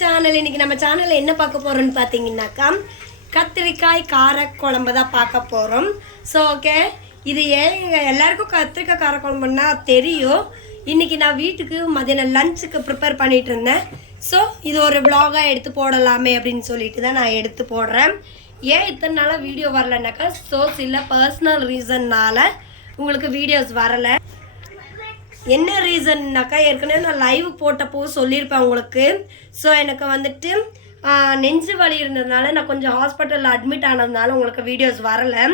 Channel இன்னைக்கு நம்ம சேனலில் என்ன பார்க்க போகிறோம்னு பார்த்தீங்கன்னாக்கா கத்திரிக்காய் கார குழம்பு தான் பார்க்க போகிறோம் ஸோ ஓகே இது ஏன் எல்லாருக்கும் கத்திரிக்காய் கார குழம்புன்னா தெரியும். இன்னைக்கு நான் வீட்டுக்கு மதியானம் லஞ்சுக்கு ப்ரிப்பேர் பண்ணிட்டு இருந்தேன். ஸோ இது ஒரு vlog-ஆ எடுத்து போடலாமே அப்படின்னு சொல்லிட்டு தான் நான் எடுத்து போடுறேன். ஏன் இத்தனை நாளாக வீடியோ வரலைன்னாக்கா ஸோ சில பர்சனல் ரீசன்னால் உங்களுக்கு வீடியோஸ் வரலை. என்ன ரீசன்னாக்கா ஏற்கனவே நான் லைவ் போட்டப்போ சொல்லியிருப்பேன் உங்களுக்கு. ஸோ எனக்கு வந்துட்டு நெஞ்சு வலி இருந்ததுனால நான் கொஞ்சம் ஹாஸ்பிட்டலில் அட்மிட் ஆனதுனால உங்களுக்கு வீடியோஸ் வரலை.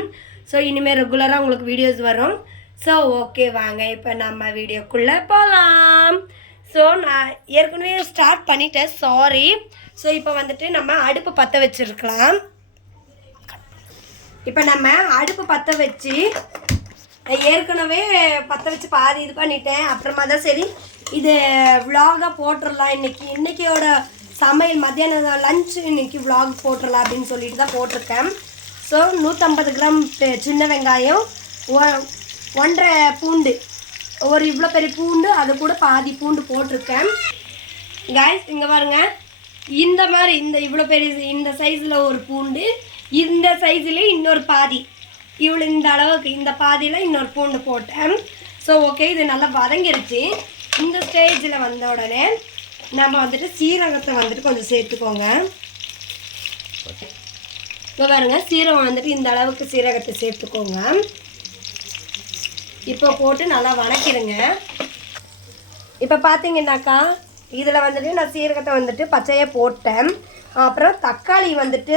ஸோ இனிமேல் ரெகுலராக உங்களுக்கு வீடியோஸ் வரும். ஸோ ஓகே வாங்க இப்போ நம்ம வீடியோக்குள்ளே போகலாம் ஸோ நான் ஏற்கனவே ஸ்டார்ட் பண்ணிட்டேன் சாரி ஸோ இப்போ வந்துட்டு நம்ம அடுப்பு பற்ற வச்சுருக்கலாம். இப்போ நம்ம அடுப்பு பற்ற வச்சு ஏற்கனவே பற்ற வச்சு பாதி இது பண்ணிட்டேன். அப்புறமா தான் சரி இது விலாகாக போட்டுடலாம் இன்னைக்கு. இன்னைக்கியோட சமையல் மத்தியானம் லஞ்சு இன்னைக்கு விலாக் போட்டுடலாம் அப்படின்னு சொல்லிட்டு தான் போட்டிருக்கேன். ஸோ நூற்றம்பது கிராம் பெ- சின்ன வெங்காயம் ஒ- ஒன்றரை பூண்டு. ஒரு இவ்வளோ பெரிய பூண்டு அது கூட பாதி பூண்டு போட்டிருக்கேன். காய்ஸ் இங்கே பாருங்க. இந்த மாதிரி இந்த இவ்வளோ பெரிய இந்த சைஸில் ஒரு பூண்டு இந்த சைஸ்லேயே இன்னொரு பாதி. இவ்வளோ இந்த அளவுக்கு இந்த பாதியில் இன்னொரு பூண்டு போட்டேன். ஸோ ஓகே இது நல்லா வதங்கிருச்சு. இந்த ஸ்டேஜில் வந்த உடனே நம்ம வந்துட்டு சீரகத்தை வந்துட்டு கொஞ்சம் சேர்த்துக்கோங்க. இப்போ பாருங்க சீரகம் வந்துட்டு இந்த அளவுக்கு சீரகத்தை சேர்த்துக்கோங்க. இப்போ போட்டு நல்லா வணக்கிடுங்க இப்போ பார்த்தீங்கன்னாக்கா இதில் வந்துட்டு நான் சீரகத்தை வந்துட்டு பச்சையாக போட்டேன். அப்புறம் தக்காளி வந்துட்டு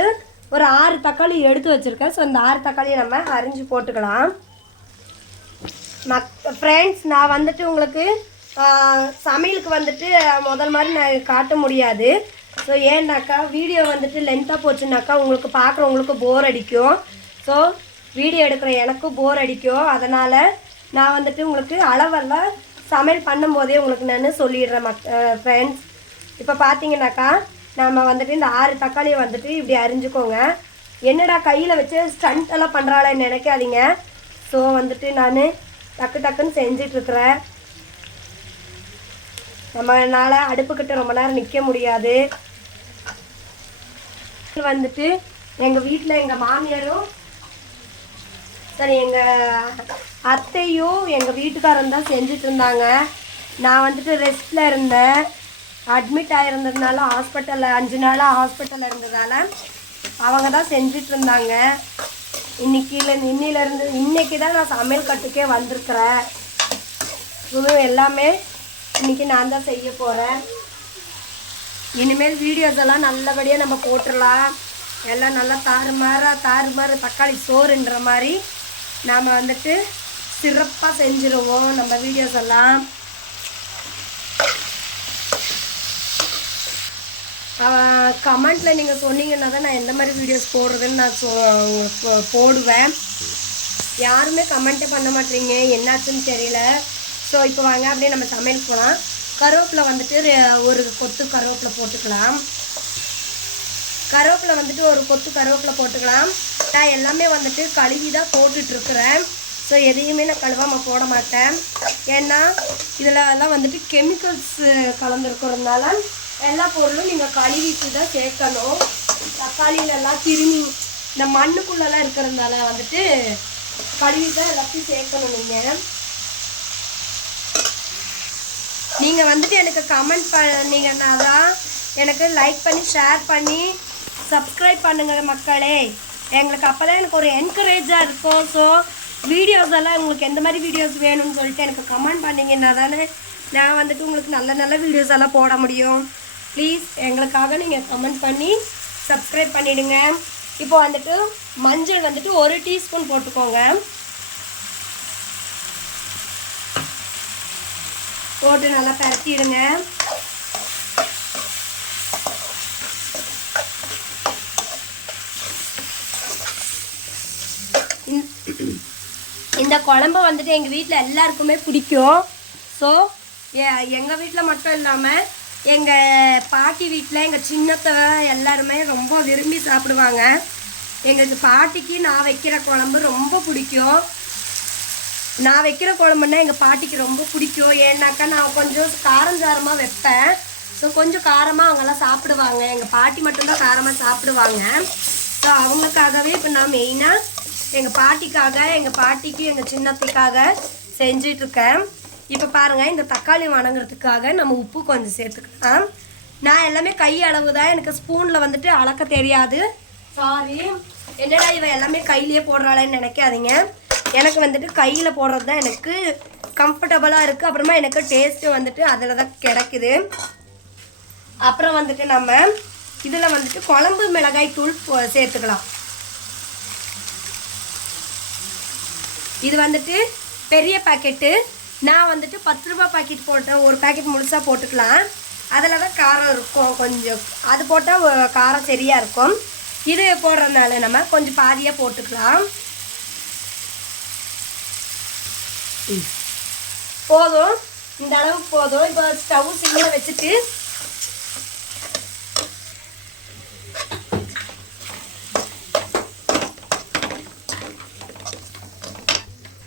ஒரு ஆறு தக்காளி எடுத்து வச்சுருக்கேன். ஸோ இந்த ஆறு தக்காளியை நம்ம அரிஞ்சு போட்டுக்கலாம். மக் ஃப்ரெண்ட்ஸ் நான் வந்துட்டு உங்களுக்கு சமையலுக்கு வந்துட்டு முதல் மாதிரி நான் காட்ட முடியாது. ஸோ ஏன்னாக்கா வீடியோ வந்துட்டு லென்த்தாக போச்சுனாக்கா உங்களுக்கு பார்க்குறவங்களுக்கு போர் அடிக்கும். ஸோ வீடியோ எடுக்கிற எனக்கும் போர் அடிக்கும். அதனால் நான் வந்துட்டு உங்களுக்கு அளவெல்லாம் சமையல் பண்ணும்போதே உங்களுக்கு நான் சொல்லிடுறேன் மக் ஃப்ரெண்ட்ஸ் இப்போ பார்த்தீங்கன்னாக்கா நம்ம வந்துட்டு இந்த ஆறு தக்காளியை வந்துட்டு இப்படி அரிஞ்சுக்கோங்க என்னடா கையில் வச்சு ஸ்டண்ட் எல்லாம் பண்ணுறாளேன்னு நினைக்காதீங்க. ஸோ வந்துட்டு நான் டக்கு டக்குன்னு செஞ்சிட்ருக்குறேன். நம்மளால அடுப்புக்கிட்ட ரொம்ப நேரம் நிற்க முடியாது. வந்துட்டு எங்கள் வீட்டில் எங்கள் மாமியாரும் சரி எங்கள் அத்தையும் எங்கள் வீட்டுக்காரரும் தான் செஞ்சுட்டு இருந்தாங்க நான் வந்துட்டு ரெஸ்ட்டில் இருந்தேன். அட்மிட் ஆகிருந்ததுனால ஹாஸ்பிட்டலில் அஞ்சு நாளாக ஹாஸ்பிட்டலில் இருந்ததால் அவங்க தான் செஞ்சுட்டு இருந்தாங்க. இன்னைக்கில இன்னிலேருந்து இன்னைக்கு தான் நான் சமையல் கட்டுக்கே வந்திருக்கிறேன். இதுவும் எல்லாமே இன்றைக்கி நான் தான் செய்ய போகிறேன் இனிமேல் வீடியோஸ் எல்லாம் நல்லபடியாக நம்ம போட்டுடலாம். எல்லாம் நல்லா தாறுமாறாக தாறுமாறு தக்காளி சோறுன்ற மாதிரி நாம் வந்துட்டு சிறப்பாக செஞ்சுருவோம் நம்ம வீடியோஸ் எல்லாம். கமெண்ட்டில் நீங்கள் சொன்னீங்கன்னா தான் நான் எந்த மாதிரி வீடியோஸ் போடுறதுன்னு நான் சொ போடுவேன். யாருமே கமெண்ட்டே பண்ண மாட்டீங்க. என்னாச்சுன்னு தெரியல. ஸோ இப்போ வாங்க அப்படியே நம்ம சமையல் போகலாம் கருவேப்பிலை வந்துட்டு ஒரு கொத்து கருவேப்பிலை போட்டுக்கலாம். கருவேப்பிலை வந்துட்டு ஒரு கொத்து கருவேப்பிலை போட்டுக்கலாம். நான் எல்லாமே வந்துட்டு கழுவி தான் போட்டுட்ருக்குறேன். ஸோ எதையுமே நான் கழுவாமல் போட மாட்டேன். ஏன்னா இதில் எல்லாம் வந்துட்டு கெமிக்கல்ஸ் கலந்துருக்கிறதுனால எல்லா பொருளும் நீங்கள் கழுவிட்டு தான் சேர்க்கணும். தக்காளியிலலாம் திரும்பி இந்த மண்ணுக்குள்ளெல்லாம் இருக்கிறதுனால வந்துட்டு கழுவி தான் எல்லாத்தையும் சேர்க்கணும் நீங்கள் நீங்கள் வந்துட்டு எனக்கு கமெண்ட் பண்ணீங்கன்னா தான் எனக்கு லைக் பண்ணி ஷேர் பண்ணி சப்ஸ்கிரைப் பண்ணுங்கள் மக்களே. எங்களுக்கு அப்போ தான் எனக்கு ஒரு என்கரேஜாக இருக்கும். ஸோ வீடியோஸ் எல்லாம் உங்களுக்கு எந்த மாதிரி வீடியோஸ் வேணும்னு சொல்லிட்டு எனக்கு கமெண்ட் பண்ணீங்கன்னா தானே நான் வந்துட்டு உங்களுக்கு நல்ல நல்ல வீடியோஸ் எல்லாம் போட முடியும். ப்ளீஸ் எங்களுக்காக நீங்கள் கமெண்ட் பண்ணி சப்ஸ்கிரைப் பண்ணிவிடுங்க இப்போ வந்துட்டு மஞ்சள் வந்துட்டு ஒரு டீஸ்பூன் போட்டுக்கோங்க. போட்டு நல்லா பரட்டிடுங்க. இந்த- இந்த குழம்பு வந்துட்டு எங்கள் வீட்டில் எல்லாருக்குமே பிடிக்கும். ஸோ எங்கள் வீட்டில் மட்டும் இல்லாமல் எங்கள் பாட்டி வீட்டில் எங்கள் சின்னத்தை எல்லாருமே ரொம்ப விரும்பி சாப்பிடுவாங்க. எங்களுக்கு பாட்டிக்கு நான் வைக்கிற குழம்பு ரொம்ப பிடிக்கும். நான் வைக்கிற குழம்புன்னா எங்கள் பாட்டிக்கு ரொம்ப பிடிக்கும். ஏன்னாக்கா நான் கொஞ்சம் காரம் சாரமாக வைப்பேன். ஸோ கொஞ்சம் காரமாக அவங்கெல்லாம் சாப்பிடுவாங்க. எங்கள் பாட்டி மட்டும்தான் காரமாக சாப்பிடுவாங்க. ஸோ அவங்களுக்காகவே இப்போ நான் மெயினாக எங்கள் பாட்டிக்காக எங்கள் பாட்டிக்கு எங்கள் சின்னத்துக்காக செஞ்சிட்ருக்கேன். இப்போ பாருங்கள் இந்த தக்காளி வணங்குறதுக்காக நம்ம உப்பு கொஞ்சம் சேர்த்துக்கலாம். நான் எல்லாமே கை அளவு தான் எனக்கு ஸ்பூனில் வந்துட்டு அளக்க தெரியாது. சாரி என்னடா இவன் எல்லாமே கையிலேயே போடுறாளேன்னு நினைக்காதீங்க. எனக்கு வந்துட்டு கையில் போடுறது தான் எனக்கு கம்ஃபர்டபுளாக இருக்குது அப்புறமா எனக்கு டேஸ்ட்டு வந்துட்டு அதில் தான் கிடைக்குது. அப்புறம் வந்துட்டு நம்ம இதில் வந்துட்டு குழம்பு மிளகாய் தூள் சேர்த்துக்கலாம். இது வந்துட்டு பெரிய பாக்கெட்டு நான் வந்துட்டு பத்து ரூபாய் பாக்கெட் போட்டேன் ஒரு பாக்கெட் முழுசாக போட்டுக்கலாம். அதில் தான் காரம் இருக்கும் கொஞ்சம். அது போட்டால் காரம் சரியாக இருக்கும். இது போடுறதுனால நம்ம கொஞ்சம் பாதியாக போட்டுக்கலாம். ம். போதும். இந்த அளவுக்கு போதும். இப்போ ஸ்டவ் சிம்மில் வச்சுட்டு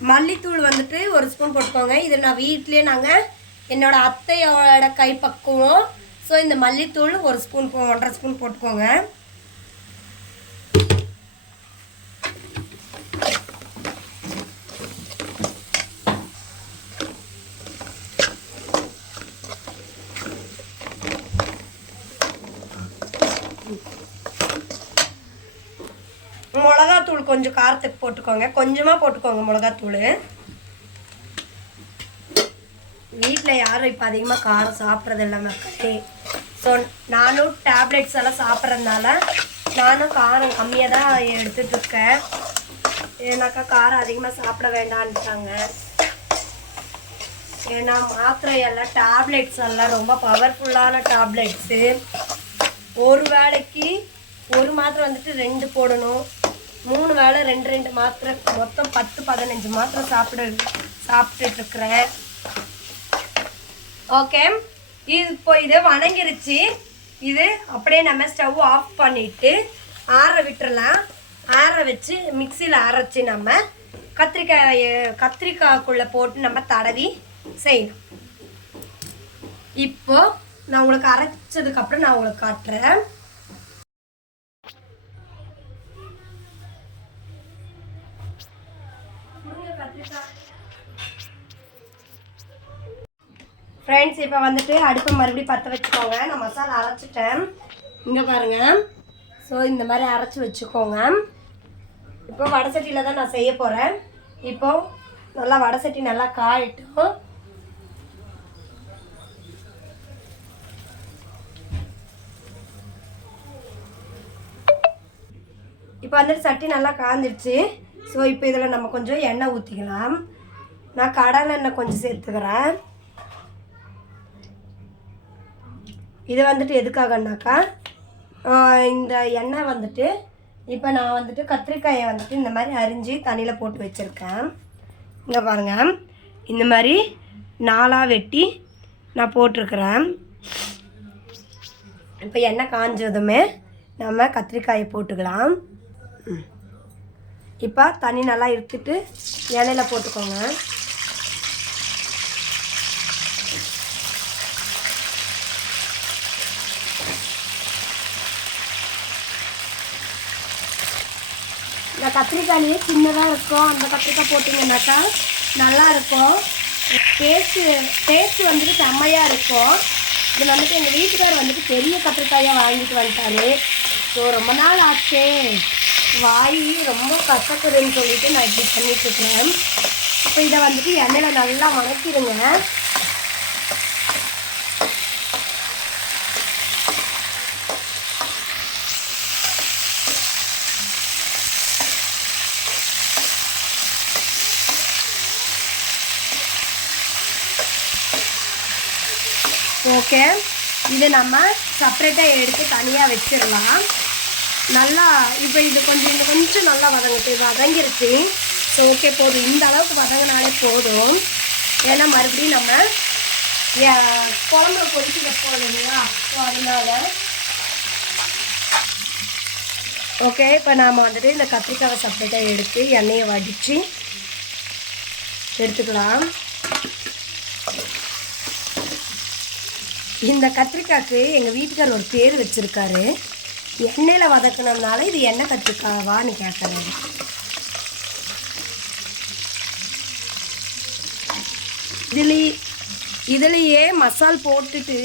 மல்லித்தூள் வந்துட்டு ஒரு ஸ்பூன் போட்டுக்கோங்க. இது நான் வீட்லேயே நாங்கள் என்னோடய அத்தையோட கை பக்குவோம் ஸோ இந்த மல்லித்தூள் ஒரு ஸ்பூன் போ ஒன்றரை ஸ்பூன் போட்டுக்கோங்க மிளகாத்தூள் கொஞ்சம் காரத்துக்கு போட்டுக்கோங்க. கொஞ்சமாக போட்டுக்கோங்க மிளகாத்தூள். வீட்டில் யாரும் இப்போ அதிகமாக காரம் சாப்பிட்றதில்ல மக்களே. ஸோ நானும் டேப்லெட்ஸ் எல்லாம் சாப்பிட்றதுனால நானும் காரம் கம்மியாக தான் எடுத்துட்டு இருக்கேன். ஏன்னாக்கா காரம் அதிகமாக சாப்பிட வேண்டான்ட்டாங்க ஏன்னா மாத்திரை எல்லாம் டேப்லெட்ஸ் எல்லாம் ரொம்ப பவர்ஃபுல்லான டேப்லெட்ஸு ஒரு வேளைக்கு ஒரு மாத்திரை வந்துட்டு ரெண்டு போடணும். மூணு வேளை ரெண்டு ரெண்டு மாத்திரை மொத்தம் பத்து பதினஞ்சு மாத்திரை சாப்பிட சாப்பிட்டுட்டு இருக்கிறேன் ஓகே இது இப்போ இது வணங்கிருச்சு. இது அப்படியே நம்ம ஸ்டவ் ஆஃப் பண்ணிட்டு ஆற விட்டுறலாம். ஆற வச்சு மிக்சியில் அரைச்சி நம்ம கத்திரிக்காய் கத்திரிக்காய்க்குள்ளே போட்டு நம்ம தடவி செய்யணும். இப்போ நான் உங்களுக்கு அரைச்சதுக்கப்புறம் நான் உங்களுக்கு காட்டுறேன். ஃப்ரெண்ட்ஸ் இப்போ வந்துட்டு அடுப்பை மறுபடியும் பற்ற வச்சுக்கோங்க. நான் மசாலா அரைச்சிட்டேன். இங்கே பாருங்க. ஸோ இந்த மாதிரி அரைச்சி வச்சுக்கோங்க. இப்போ வடசட்டியில் தான் நான் செய்ய போகிறேன் இப்போ நல்லா வடை சட்டி நல்லா காயட்டும். இப்போ வந்துட்டு சட்டி நல்லா காந்துடுச்சு ஸோ இப்போ இதில் நம்ம கொஞ்சம் எண்ணெய் ஊற்றிக்கலாம் நான் கடலை எண்ணெய் கொஞ்சம் சேர்த்துக்கிறேன். இது வந்துட்டு எதுக்காகனாக்கா இந்த எண்ணெய் வந்துட்டு இப்போ நான் வந்துட்டு கத்திரிக்காயை வந்துட்டு இந்த மாதிரி அரிஞ்சு தண்ணியில் போட்டு வச்சுருக்கேன். இங்கே பாருங்கள் இந்த மாதிரி நாலாக வெட்டி நான் போட்டிருக்கிறேன். இப்போ எண்ணெய் காஞ்சதுமே நம்ம கத்திரிக்காயை போட்டுக்கலாம். ம். இப்போ தண்ணி நல்லா எடுத்துட்டு எண்ணெயில் போட்டுக்கோங்க. இந்த கத்திரிக்காயிலேயே சின்னதாக இருக்கும். அந்த கத்திரிக்காய் போட்டிங்கன்னாக்கா நல்லா இருக்கும். டேஸ்ட்டு வந்துட்டு செம்மையாக இருக்கும். இது வந்துட்டு எங்கள் வீட்டுக்காரர் வந்துட்டு பெரிய கத்திரிக்காயாக வாங்கிட்டு வந்துட்டாரு. ஸோ ரொம்ப நாள் ஆச்சே. வாய் ரொம்ப கசக்குதுன்னு சொல்லிட்டு நான் இப்படி பண்ணிட்டுருக்கேன் இப்போ இதை வந்துட்டு எண்ணெயில் நல்லா வணக்கிடுங்க. ஓகே இது நம்ம செப்பரேட்டாக எடுத்து தனியாக வச்சிடலாம். நல்லா இப்போ இது கொஞ்சம் இன்னும் கொஞ்சம் நல்லா வதங்கிட்டு வதங்கிருச்சு. ஸோ ஓகே போதும். இந்த அளவுக்கு வதங்கினாலே போதும். ஏன்னா மறுபடியும் நம்ம ஏ- குழம்புல கொதிச்சு வைப்போம் இல்லைங்களா ஸோ அதனால. ஓகே இப்போ நாம் வந்துட்டு இந்த கத்திரிக்காவை செப்பரேட்டாக எடுத்து எண்ணெயை வடித்து எடுத்துக்கலாம். இந்த கத்திரிக்காய்க்கு எங்கள் வீட்டுக்கார் ஒரு பேர் வச்சுருக்காரு. எண்ணெயில் வதக்கணும்னால இது எண்ணெய் கற்றுக்காவான்னு கேட்குறாரு இதுலேயே இதுலேயே மசால் போட்டுட்டு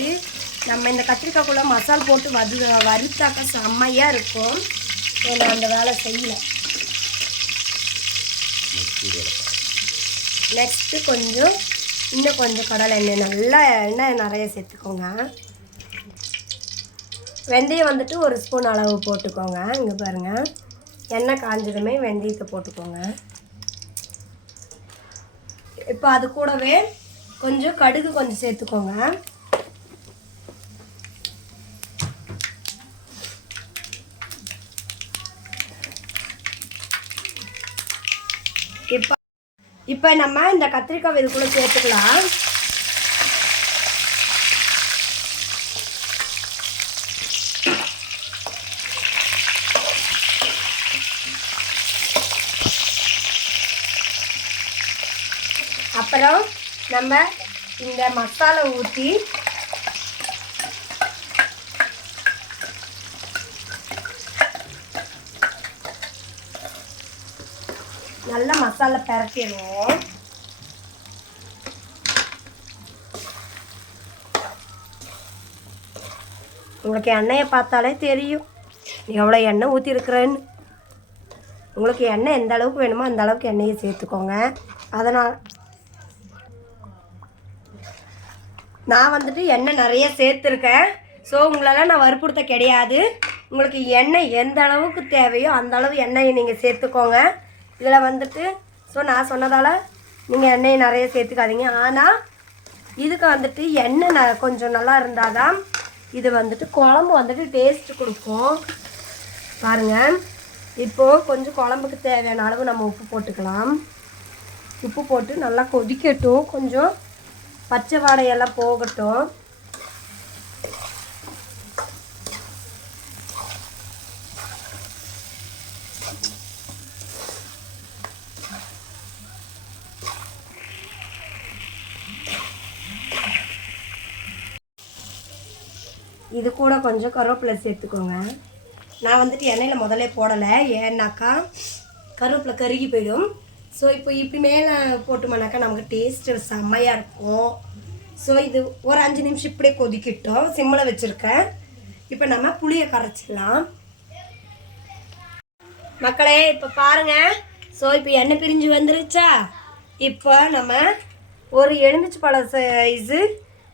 நம்ம இந்த கத்திரிக்காய்க்குள்ளே மசால் போட்டு வது வறுத்தாக்க செம்மையாக இருக்கும். நான் அந்த வேலை செய்யல. நெக்ஸ்ட்டு கொஞ்சம் இன்னும் கொஞ்சம் கடலை எண்ணெய் நல்லா எண்ணெய் நிறைய சேர்த்துக்கோங்க. வெந்தயம் வந்துட்டு ஒரு ஸ்பூன் அளவு போட்டுக்கோங்க. இங்கே பாருங்கள் எண்ணெய் காஞ்சதுமே வெந்தயத்தை போட்டுக்கோங்க. இப்போ அது கூடவே கொஞ்சம் கடுகு கொஞ்சம் சேர்த்துக்கோங்க. இப்போ இப்போ நம்ம இந்த கத்திரிக்காய் இதுக்குள்ளே சேர்த்துக்கலாம். அப்புறம் நம்ம இந்த மசாலா ஊற்றி நல்ல மசாலா பரட்டிடுவோம். உங்களுக்கு எண்ணெயை பார்த்தாலே தெரியும். நீ எவ்வளோ எண்ணெய் ஊற்றிருக்கிறேன்னு உங்களுக்கு எண்ணெய் எந்த அளவுக்கு வேணுமோ அந்த அளவுக்கு எண்ணெயை சேர்த்துக்கோங்க. அதனால் நான் வந்துட்டு எண்ணெய் நிறைய சேர்த்துருக்கேன். ஸோ உங்களெல்லாம் நான் வற்புறுத்த கிடையாது. உங்களுக்கு எண்ணெய் எந்த அளவுக்கு தேவையோ அந்த அளவு எண்ணெயை நீங்கள் சேர்த்துக்கோங்க. இதில் வந்துட்டு ஸோ நான் சொன்னதால் நீங்கள் எண்ணெயை நிறைய சேர்த்துக்காதீங்க. ஆனால் இதுக்கு வந்துட்டு எண்ணெய் ந கொஞ்சம் நல்லா இருந்தால் தான் இது வந்துட்டு குழம்பு வந்துட்டு டேஸ்ட் கொடுக்கும். பாருங்கள் இப்போது கொஞ்சம் குழம்புக்கு தேவையான அளவு நம்ம உப்பு போட்டுக்கலாம். உப்பு போட்டு நல்லா கொதிக்கட்டும். கொஞ்சம் பச்சை வாடையெல்லாம் போகட்டும். இது கூட கொஞ்சம் கருவேப்பிலை சேர்த்துக்கோங்க. நான் வந்துட்டு எண்ணெயில் முதல்ல போடலை. ஏன்னாக்கா கருவேப்பிலை கருகி போயிடும். ஸோ இப்போ இப்படி மேலே போட்டோம்னாக்கா நமக்கு டேஸ்ட்டு செம்மையாக இருக்கும். ஸோ இது ஒரு அஞ்சு நிமிஷம் இப்படியே கொதிக்கிட்டோம். சிம்மில் வச்சுருக்கேன். இப்போ நம்ம புளியை கரைச்சிடலாம். மக்களே இப்போ பாருங்கள் ஸோ இப்போ எண்ணெய் பிரிஞ்சு வந்துருச்சா? இப்போ நம்ம ஒரு எலுமிச்சை பழம் சைஸு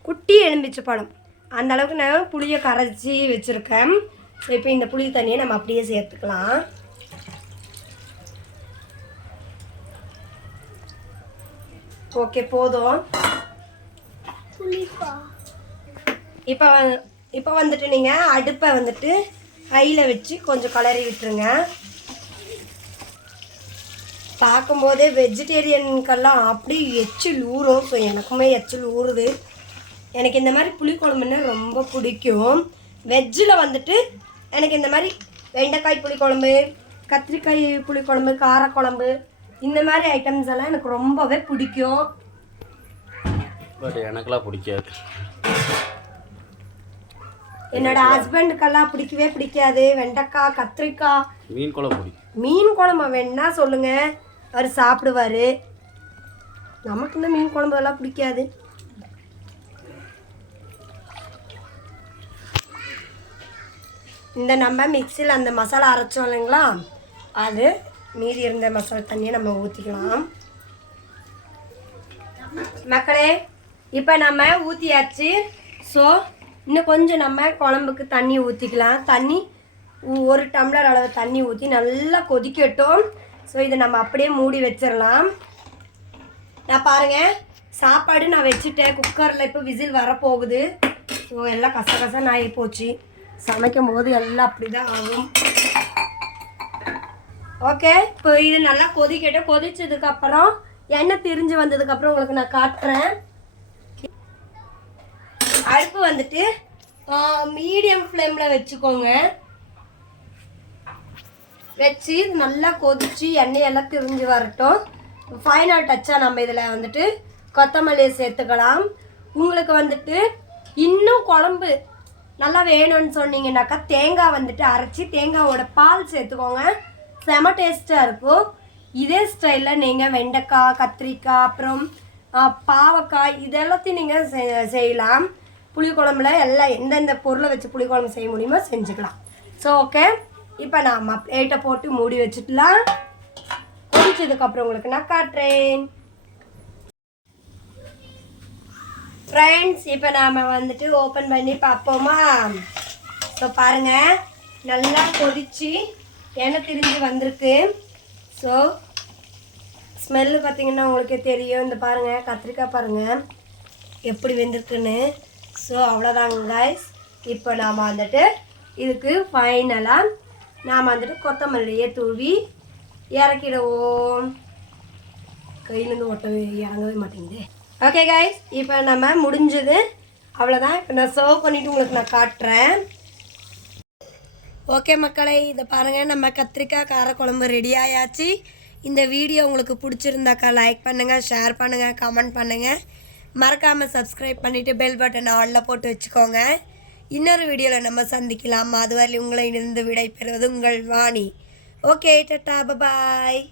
குட்டி எலுமிச்சை பழம். அந்த அளவுக்கு நான் புளியை கரைச்சி வச்சுருக்கேன். இப்போ இந்த புளி தண்ணியை நம்ம அப்படியே சேர்த்துக்கலாம். ஓகே போதும். இப்போ இப்போ வந்துட்டு நீங்கள் அடுப்பை வந்துட்டு ஹையில் வச்சு கொஞ்சம் கலரி விட்டுருங்க. பார்க்கும்போதே வெஜிடேரியனுக்கெல்லாம் அப்படி எச்சில் ஊறும். ஸோ எனக்குமே எச்சில் ஊறுது. எனக்கு இந்த மாதிரி புளிக்குழம்புன்னா ரொம்ப பிடிக்கும். வெஜ்ஜில் வந்துட்டு எனக்கு இந்த மாதிரி வெண்டைக்காய் புளிக்குழம்பு கத்திரிக்காய் புளிக்குழம்பு காரக்குழம்பு இந்த மாதிரி ஐட்டம்ஸ் எல்லாம் எனக்கு ரொம்பவே பிடிக்கும். பட் எனக்கெல்லாம் பிடிக்காது. என்னோட ஹஸ்பண்டுக்கெல்லாம் பிடிக்கவே பிடிக்காது. வெண்டைக்காய் கத்திரிக்காய். மீன் குழம்பு மீன் குழம்பு வேணா சொல்லுங்க. அவர் சாப்பிடுவாரு. நமக்கு இந்த மீன் குழம்பு எல்லாம் பிடிக்காது. இந்த நம்ம மிக்சியில் அந்த மசாலா அரைச்சோம் இல்லைங்களா? அது மீதி இருந்த மசாலா தண்ணியை நம்ம ஊற்றிக்கலாம் மக்களே இப்போ நம்ம ஊற்றியாச்சு ஸோ இன்னும் கொஞ்சம் நம்ம குழம்புக்கு தண்ணி ஊற்றிக்கலாம் தண்ணி ஒரு டம்ளர் அளவு தண்ணி ஊற்றி நல்லா கொதிக்கட்டும். ஸோ இதை நம்ம அப்படியே மூடி வச்சிடலாம். நான் பாருங்கள் சாப்பாடு நான் வச்சுட்டேன். குக்கரில் இப்போ விசில் வரப்போகுது. ஸோ எல்லாம் கச கசன்னு ஆகி போச்சு. சமைக்கும் போது எல்லாம் அப்படி தான் ஆகும். ஓகே? இப்போ இது நல்லா கொதிக்கட்டும் கொதிச்சதுக்கப்புறம் எண்ணெய் திரிஞ்சு வந்ததுக்கப்புறம் உங்களுக்கு நான் காட்டுறேன். அடுப்பு வந்துட்டு மீடியம் ஃப்ளேமில் வச்சுக்கோங்க. வச்சு நல்லா கொதிச்சு எண்ணெய் எல்லாம் திரிஞ்சு வரட்டும். ஃபைனல் டச்சாக நம்ம இதில் வந்துட்டு கொத்தமல்லியை சேர்த்துக்கலாம். உங்களுக்கு வந்துட்டு இன்னும் குழம்பு நல்லா வேணும்னு சொன்னீங்கன்னாக்கா தேங்காய் வந்துட்டு அரைச்சி தேங்காவோட பால் சேர்த்துக்கோங்க. செம டேஸ்ட்டாக இருக்கும். இதே ஸ்டைலில் நீங்கள் வெண்டைக்காய் கத்திரிக்காய் அப்புறம் பாவக்காய் இதெல்லாத்தையும் நீங்கள் செய்யலாம். புளிக்குழம்புல எல்லாம் எந்தெந்த பொருளை வச்சு புளிக்குழம்பு செய்ய முடியுமோ செஞ்சுக்கலாம். ஸோ ஓகே இப்போ நாம் பிளேட்டை போட்டு மூடி வச்சுக்கலாம். கொதிச்சதுக்கப்புறம் உங்களுக்கு நான் காட்டுறேன். ஃப்ரெண்ட்ஸ் இப்போ நாம் வந்துட்டு ஓப்பன் பண்ணி பார்ப்போமா? ஸோ பாருங்கள் நல்லா கொதிச்சு எண்ணெய் திரிஞ்சு வந்திருக்கு. ஸோ ஸ்மெல்லு பார்த்தீங்கன்னா உங்களுக்கே தெரியும். இந்த பாருங்கள் கத்திரிக்காய் பாருங்கள் எப்படி வெந்திருக்குன்னு. ஸோ அவ்வளோதாங்க காய்ஸ் இப்போ நாம் வந்துட்டு இதுக்கு ஃபைனலாக நாம் வந்துட்டு கொத்தமல்லியை தூவி இறக்கிடுவோம். கையிலேருந்து ஒட்டவே இறங்கவே மாட்டேங்குது. ஓகே கைஸ் இப்போ நம்ம முடிஞ்சது. அவ்வளோதான் இப்போ நான் சர்வ் பண்ணிவிட்டு உங்களுக்கு நான் காட்டுறேன். ஓகே மக்களை இதை பாருங்கள் நம்ம கத்திரிக்காய் காரக்குழம்பு ரெடி ஆயாச்சு. இந்த வீடியோ உங்களுக்கு பிடிச்சிருந்தாக்கா லைக் பண்ணுங்கள் ஷேர் பண்ணுங்கள் கமெண்ட் பண்ணுங்கள் மறக்காமல் சப்ஸ்கிரைப் பண்ணிவிட்டு பெல் பட்டன் ஆளில் போட்டு வச்சுக்கோங்க. இன்னொரு வீடியோவில் நம்ம சந்திக்கலாம். அதுவரை உங்களை இருந்து விடை பெறுவது உங்கள் வாணி. ஓகே டட்டா பாய்